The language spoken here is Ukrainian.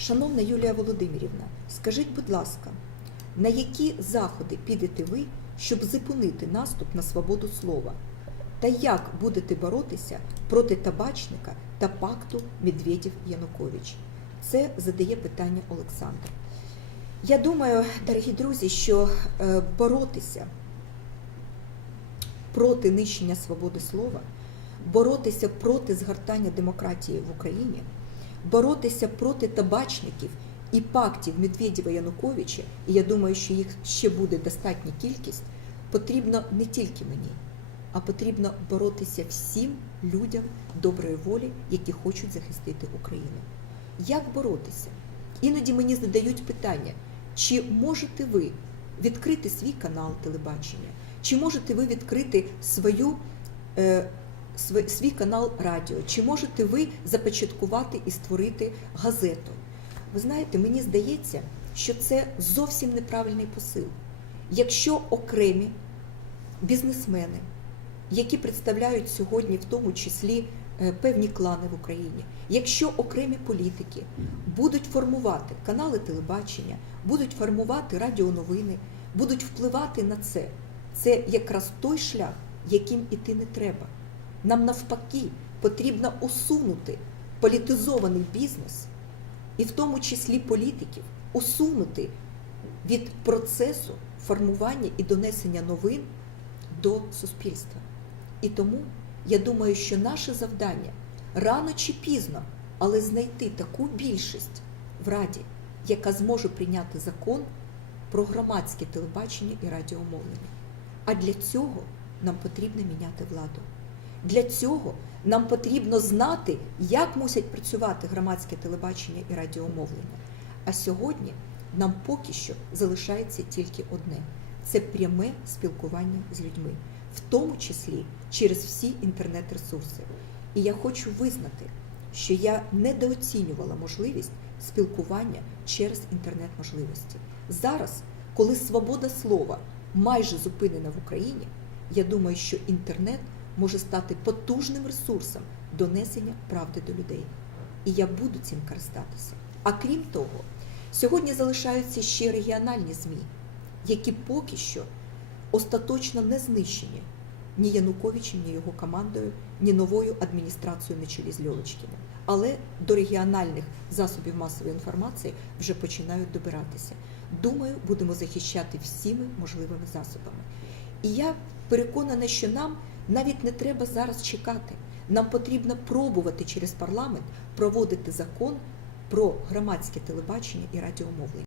Шановна Юлія Володимирівна, скажіть, будь ласка, на які заходи підете ви, щоб зупинити наступ на свободу слова? Та як будете боротися проти табачника та пакту Медведєв-Янукович? Це задає питання Олександр. Я думаю, дорогі друзі, що е, боротися проти нищення свободи слова, боротися проти згортання демократії в Україні, боротися проти табачників і пактів Медведєва Януковича, і я думаю, що їх ще буде достатня кількість, потрібно не тільки мені, а потрібно боротися всім людям доброї волі, які хочуть захистити Україну. Як боротися? Іноді мені задають питання, чи можете ви відкрити свій канал телебачення, чи можете ви відкрити свою, е, свій канал радіо, чи можете ви започаткувати і створити газету? Ви знаєте, мені здається, що це зовсім неправильний посил. Якщо окремі бізнесмени, які представляють сьогодні в тому числі е, певні клани в Україні, якщо окремі політики будуть формувати канали телебачення, будуть формувати радіоновини, будуть впливати на це, це якраз той шлях, яким іти не треба. Нам навпаки потрібно усунути політизований бізнес, і в тому числі політиків, усунути від процесу формування і донесення новин до суспільства. І тому я думаю, що наше завдання рано чи пізно, але знайти таку більшість в Раді, яка зможе прийняти закон про громадське телебачення і радіомовлення. А для цього нам потрібно міняти владу. Для цього нам потрібно знати, як мусять працювати громадське телебачення і радіомовлення. А сьогодні нам поки що залишається тільки одне це пряме спілкування з людьми, в тому числі через всі інтернет-ресурси. І я хочу визнати, що я недооцінювала можливість спілкування через інтернет-можливості. Зараз, коли свобода слова майже зупинена в Україні, я думаю, що інтернет може стати потужним ресурсом донесення правди до людей. І я буду цим користатися. А крім того, сьогодні залишаються ще регіональні ЗМІ, які поки що остаточно не знищені ні Януковичем, ні його командою, ні новою адміністрацією на чолі з Льовочкіним. Але до регіональних засобів масової інформації вже починають добиратися. Думаю, будемо захищати всіми можливими засобами. І я переконана, що нам навіть не треба зараз чекати. Нам потрібно пробувати через парламент проводити закон про громадське телебачення і радіомовлення.